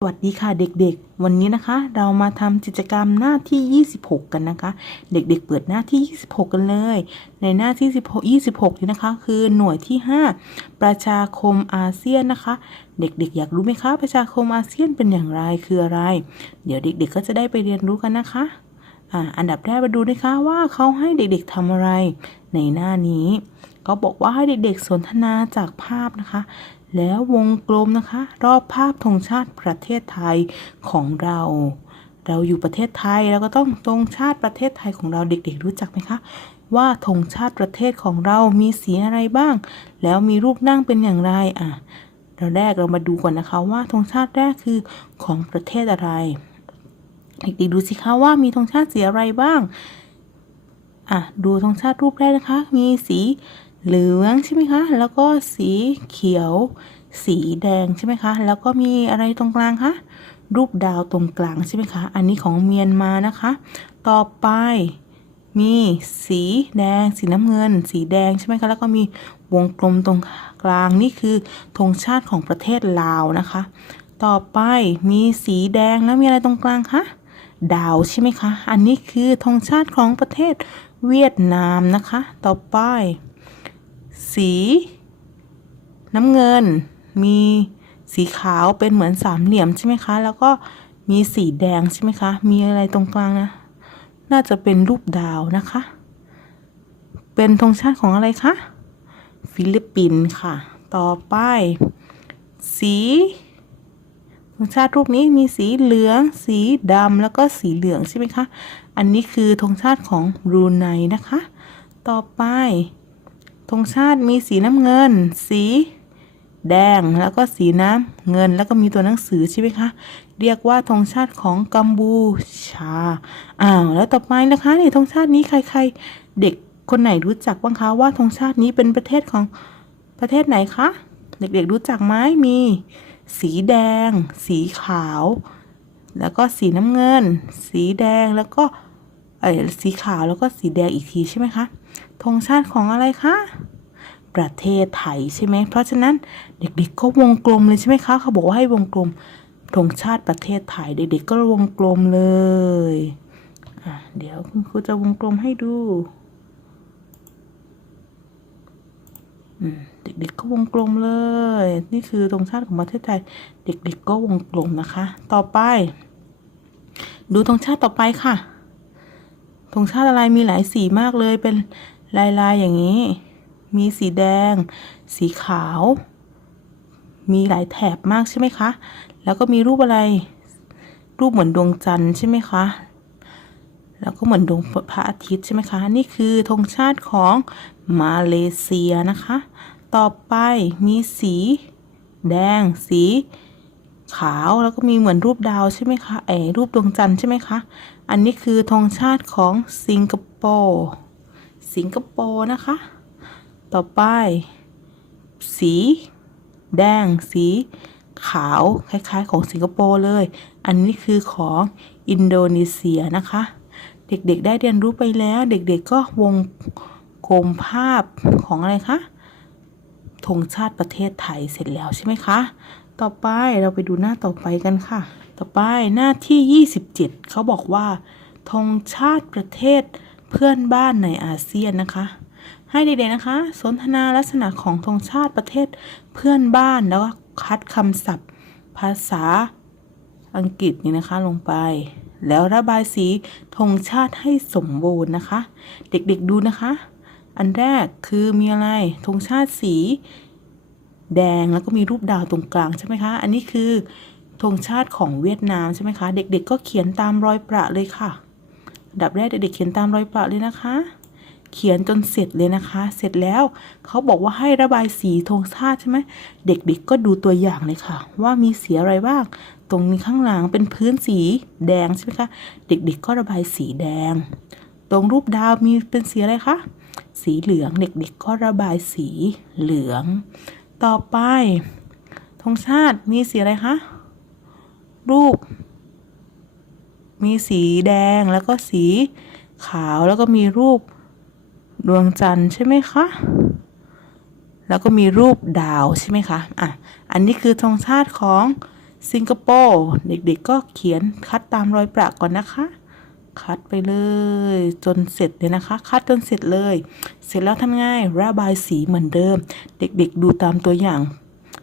สวัสดีค่ะเด็กๆ วันนี้นะคะ เรามาทำกิจกรรมหน้าที่ 26 กันนะคะ เด็กๆ เปิดหน้าที่ 26 กันเลย ในหน้าที่ 16 26 นี้นะคะ คือหน่วยที่ 5 ประชาคมอาเซียนนะคะ เด็กๆ อยากรู้ไหมคะ ประชาคมอาเซียนเป็นอย่างไรคืออะไร เดี๋ยวเด็กๆ ก็จะได้ไปเรียนรู้กันนะคะอ่าอันดับแรกมาดูนะคะว่าเขาให้เด็กๆทำอะไร ในหน้านี้ ก็บอกว่าให้เด็กๆสนทนาจากภาพนะคะ แล้ววงกลมนะคะ รอบภาพธงชาติประเทศไทยของเรา เราอยู่ประเทศไทยเราก็ต้องธงชาติประเทศไทยของเราเด็ก ๆ รู้จักไหมคะ ว่าธงชาติประเทศของเรามีสีอะไรบ้าง แล้วมีรูปนั่งเป็นอย่างไรอะเราแรกเรามาดูก่อนนะคะว่าธงชาติแรกคือของประเทศอะไรเด็กๆดูสิคะว่ามีธงชาติสีอะไรบ้างอะดูธงชาติรูปแรกนะคะ มีสี เหลืองใช่ไหมคะ แล้วก็สีเขียว สีแดงใช่ไหมคะ แล้วก็มีอะไรตรงกลางคะรูปดาวตรงกลางใช่ไหมคะ อันนี้ของเมียนมานะคะ ต่อไปมีสีแดง สีน้ำเงิน สีแดงใช่ไหมคะ แล้วก็มีวงกลมตรงกลางนี่คือธงชาติของประเทศลาวนะคะ ต่อไปมีสีแดงแล้วมีอะไรตรงกลางคะดาวใช่ไหมคะ อันนี้คือธงชาติของประเทศเวียดนามนะคะ ต่อไป สี น้ำเงิน มีสีขาวเป็นเหมือนสามเหลี่ยมใช่ไหมคะ แล้วก็มีสีแดงใช่ไหมคะ มีอะไรตรงกลางนะ น่าจะเป็นรูปดาวนะคะ เป็นธงชาติของอะไรคะ ฟิลิปปินส์ค่ะ ต่อไป สีธงชาติรูปนี้มีสีเหลือง สีดำแล้วก็สีเหลืองใช่ไหมคะ อันนี้คือธงชาติของบรูไนนะคะ ต่อไป ธงชาติมีสีน้ำเงิน สีแดงแล้วก็สีน้ำเงินแล้วก็มีตัวหนังสือใช่ไหมคะ เรียกว่าธงชาติของกัมพูชาอ้าวแล้วต่อไปนะคะนี่ธงชาตินี้ใคร ๆ เด็กคนไหนรู้จักบ้างคะว่าธงชาตินี้เป็นประเทศของประเทศไหนคะเด็กๆรู้จักไหมมี สีแดง สีขาว แล้วก็สีน้ำเงิน สีแดงแล้วก็เออสีขาวแล้วก็สีแดงอีกทีใช่ไหมคะ ธงชาติของอะไรคะ ประเทศไทยใช่ไหม เพราะฉะนั้นเด็กๆก็วงกลมเลยใช่ไหมคะ เขาบอกว่าให้วงกลมธงชาติประเทศไทยเด็กๆก็วงกลมเลยเดี๋ยวคุณครูจะวงกลมให้ดูเด็กๆก็วงกลมเลย นี่คือธงชาติของประเทศไทย เด็กๆก็วงกลมนะคะ ต่อไป ดูธงชาติต่อไปค่ะธงชาติอะไรมีหลายสีมากเลยเป็น ลายลายๆอย่างนี้ มีสีแดง สีขาว มีหลายแถบมากใช่ไหมคะ แล้วก็มีรูปอะไร รูปเหมือนดวงจันทร์ใช่ไหมคะ แล้วก็เหมือนดวงพระอาทิตย์ใช่ไหมคะ นี่คือธงชาติของมาเลเซียนะคะ ต่อไปมีสี แดง สีขาวแล้วก็มีเหมือนรูปดาวใช่ไหมคะเออรูปดวงจันทร์ใช่ไหมคะ อันนี้คือธงชาติของสิงคโปร์ สิงคโปร์นะคะ ต่อไป สี แดง สีขาวคล้ายๆ ของสิงคโปร์เลย อันนี้คือของอินโดนีเซียนะคะ เด็กๆได้เรียนรู้ไปแล้ว เด็กๆก็วงกลมภาพของอะไรคะธงชาติประเทศไทยเสร็จแล้วใช่ไหมคะ ต่อไปเราไปดูหน้าต่อไปกันค่ะ ต่อไปหน้าที่ 27 เขาบอกว่าธงชาติประเทศ เพื่อนบ้านในอาเซียนนะคะ ให้เด็กๆนะคะ สนทนาลักษณะของธงชาติประเทศเพื่อนบ้านแล้วก็คัดคำศัพท์ ภาษาอังกฤษนี่นะคะลงไป แล้วระบายสีธงชาติให้สมบูรณ์นะคะ เด็กๆดูนะคะ อันแรกคือมีอะไรธงชาติสี แดงแล้วก็มีรูปดาวตรงกลางใช่ไหมคะอันนี้คือธงชาติของเวียดนามใช่ไหมคะ เด็กๆก็เขียนตามรอยประเลยค่ะ ดับแรกเด็กๆเขียนตามรอยประเลยนะคะ เขียนจนเสร็จเลยนะคะ เสร็จแล้วเขาบอกว่าให้ระบายสีธงชาติใช่ไหมเด็กๆก็ดูตัวอย่างเลยค่ะ ว่ามีสีอะไรบ้าง ตรงนี้ข้างหลังเป็นพื้นสีแดงใช่ไหมคะ เด็กๆก็ระบายสีแดง ตรงรูปดาวมีเป็นสีอะไรคะ สีเหลือง เด็กๆ ก็ระบายสีเหลือง ต่อไปธงชาติมีสีอะไรคะ รูป มีสีแดงแล้วก็สีขาวแล้วก็มีรูปดวงจันทร์ใช่ไหมคะ แล้วก็มีรูปดาวใช่ไหมคะ อะ อันนี้คือธงชาติของสิงคโปร์ เด็กๆก็เขียนคัดตามรอยประก่อนนะคะ คัดไปเลยจนเสร็จเลยนะคะ คัดจนเสร็จเลย เสร็จแล้วทำง่ายระบายสีเหมือนเดิม เด็กๆดูตามตัวอย่าง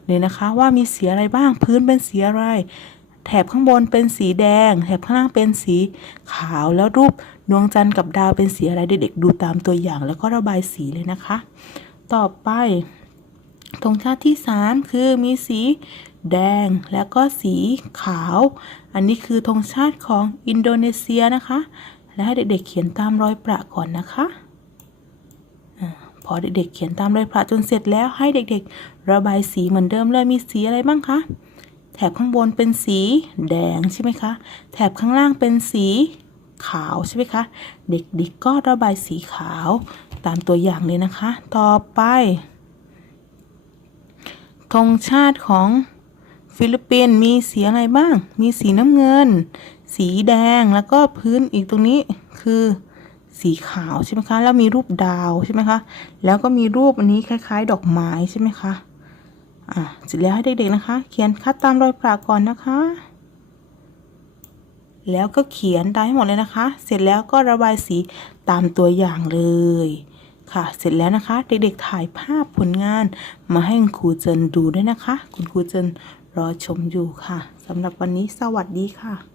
เลยนะคะ ว่ามีสีอะไรบ้าง พื้นเป็นสีอะไร แถบข้างบนเป็นสีแดง แถบข้างล่างเป็นสีขาวแล้วรูปดวงจันทร์กับดาวเป็นสีอะไรเด็กๆดูตามตัวอย่างแล้วก็ระบายสีเลยนะคะ ต่อไปธงชาติที่ 3 คือมีสีแดงแล้วก็สีขาว อันนี้คือธงชาติของอินโดนีเซียนะคะ และให้เด็กๆเขียนตามรอยประก่อนนะคะพอเด็กๆเขียนตามรอยประจนเสร็จแล้วให้เด็กๆ ระบายสีเหมือนเดิมเลยมีสีอะไรบ้างคะ แถบข้างบนเป็นสีแดงใช่ไหมคะ แถบข้างล่างเป็นสีขาวใช่ไหมคะ เด็กๆก็ระบายสีขาวตามตัวอย่างเลยนะคะ ต่อไปธงชาติของฟิลิปปินส์มีสีอะไรบ้าง มีสีน้ำเงิน สีแดงแล้วก็พื้นอีกตรงนี้คือสีขาวใช่ไหมคะ แล้วมีรูปดาวใช่ไหมคะ แล้วก็มีรูปอันนี้คล้าย ๆ ดอกไม้ใช่ไหมคะ อะเสร็จแล้วให้เด็กๆนะคะ เขียนคัดตามรอยปรากก่อนนะคะ แล้วก็เขียนได้หมดเลยนะคะ เสร็จแล้วก็ระบายสีตามตัวอย่างเลยค่ะเสร็จแล้วนะคะ เด็กๆถ่ายภาพผลงานมาให้คุณครูเจนดูด้วยนะคะ คุณครูเจนรอชมอยู่ค่ะสำหรับวันนี้สวัสดีค่ะ